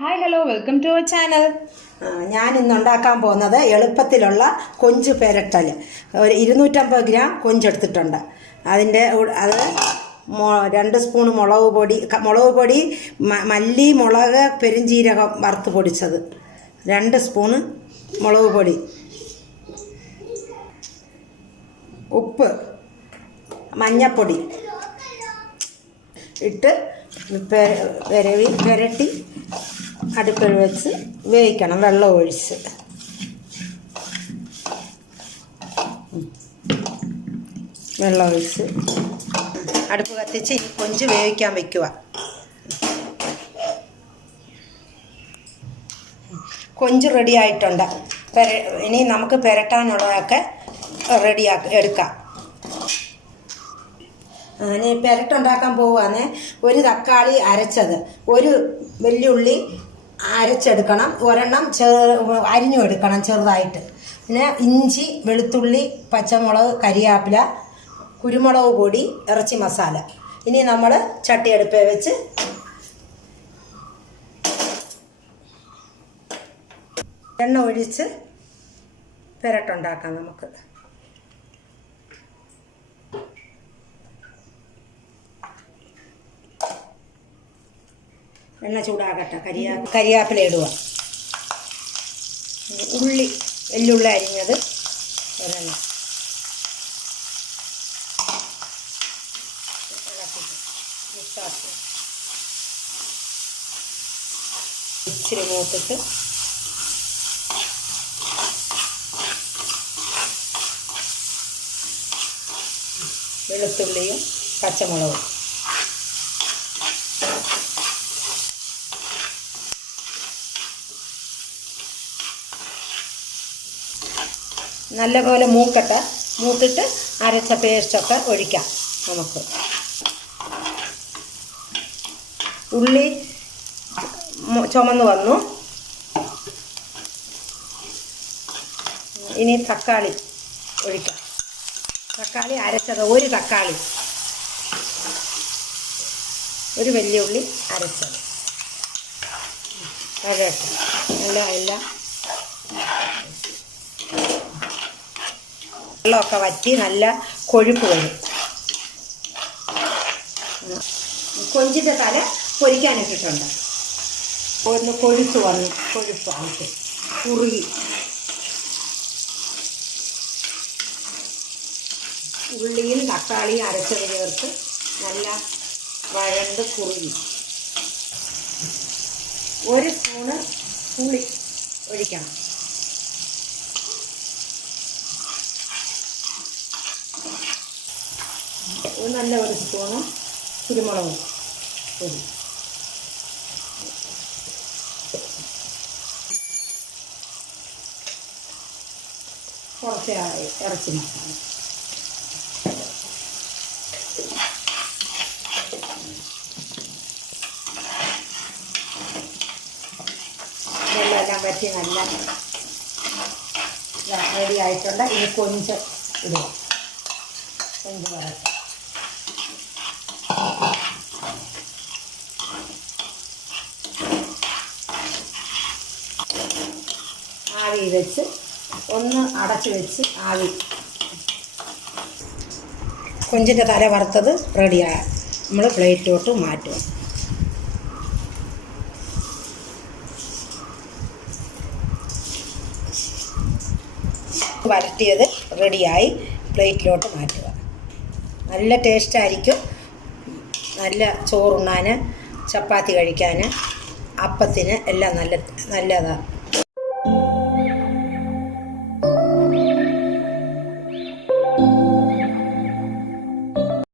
Hi hello welcome to our channel. ഞാൻ ഇന്ന് ഉണ്ടാക്കാൻ പോകുന്നത് എളുപ്പത്തിലുള്ള കൊഞ്ച് പെരട്ടൽ. ഒരു 250 ഗ്രാം കൊഞ്ചെടുത്തിട്ടുണ്ട്. അത് 2 സ്പൂൺ മുളക് പൊടി, മല്ലി, മുളക്, പെരുംജീരകം വറുത്ത് പൊടിച്ചത്, 2 സ്പൂണ് മുളക് പൊടി, ഉപ്പ്, മഞ്ഞപ്പൊടി ഇട്ട് പുരട്ടി അടുപ്പിൽ വെച്ച് വേവിക്കണം. വെള്ളം ഒഴിച്ച് അടുപ്പ് കത്തിച്ച് ഈ കൊഞ്ച് വേവിക്കാൻ വയ്ക്കുക. കൊഞ്ച് റെഡി ആയിട്ടുണ്ട്. ഇനി നമുക്ക് പുരട്ടാനുള്ളതൊക്കെ റെഡിയാക്കി എടുക്കാം. ഇനി പുരട്ടുണ്ടാക്കാൻ പോവുകയാണ്. ഒരു തക്കാളി അരച്ചത്, ഒരു വെല്ലുള്ളി അരച്ചെടുക്കണം, ഒരെണ്ണം അരിഞ്ഞു എടുക്കണം ചെറുതായിട്ട്. പിന്നെ ഇഞ്ചി, വെളുത്തുള്ളി, പച്ചമുളക്, കരിയാപ്പില, കുരുമുളക് പൊടി, ഇറച്ചി മസാല. ഇനി നമ്മൾ ചട്ടിയെടുപ്പ് വെച്ച് എണ്ണ ഒഴിച്ച് പുരട്ടുണ്ടാക്കാം. നമുക്ക് എണ്ണ ചൂടാകട്ടെ. കരിയാപ്പില ഇടുക. വെല്ലുള്ളി അരിഞ്ഞത് ഒരെണ്ണം ഇച്ചിരി മൂത്തിട്ട് വെളുത്തുള്ളിയും പച്ചമുളകും നല്ലപോലെ മൂത്തിട്ട് അരച്ച പേസ്റ്റൊക്കെ ഒഴിക്കാം. നമുക്ക് ഉള്ളി ചുമന്ന് വന്നു. ഇനി തക്കാളി ഒഴിക്കാം. തക്കാളി അരച്ചത്, ഒരു തക്കാളി, ഒരു വെല്ലുള്ളി അരച്ചത് എല്ലാം വെള്ളമൊക്കെ വറ്റി നല്ല കൊഴുപ്പ് വരും. കൊഞ്ചിൻ്റെ തല പൊരിക്കാനിട്ടിട്ടുണ്ട്. ഒന്ന് കൊഴുപ്പായിട്ട് കുറുകി ഉള്ളിയും തക്കാളിയും അരച്ചത് ചേർത്ത് നല്ല വഴണ്ട് കുറുകി. 1 സ്പൂണ് പുളി ഒഴിക്കണം. നല്ല 1 സ്പൂണ് കുരുമുളക് പൊടി, കുറച്ച് ഇറച്ചി മസാല, ഇതെല്ലാം പറ്റി നല്ല റെഡി ആയിട്ടുണ്ട്. ഇനി കൊഞ്ച് ഇടുക. കൊഞ്ച് വരട്ടെ. ആവി വെച്ച് ഒന്ന് അടച്ച് വെച്ച് ആവി. കൊഞ്ചിൻ്റെ തല വറുത്തത് റെഡിയായ നമ്മൾ പ്ലേറ്റിലോട്ട് മാറ്റുക. വരട്ടിയത് റെഡിയായി പ്ലേറ്റിലോട്ട് മാറ്റുക. നല്ല ടേസ്റ്റായിരിക്കും. നല്ല ചോറുണ്ണാൻ, ചപ്പാത്തി കഴിക്കാൻ, അപ്പത്തിന് എല്ലാം നല്ലതാണ്.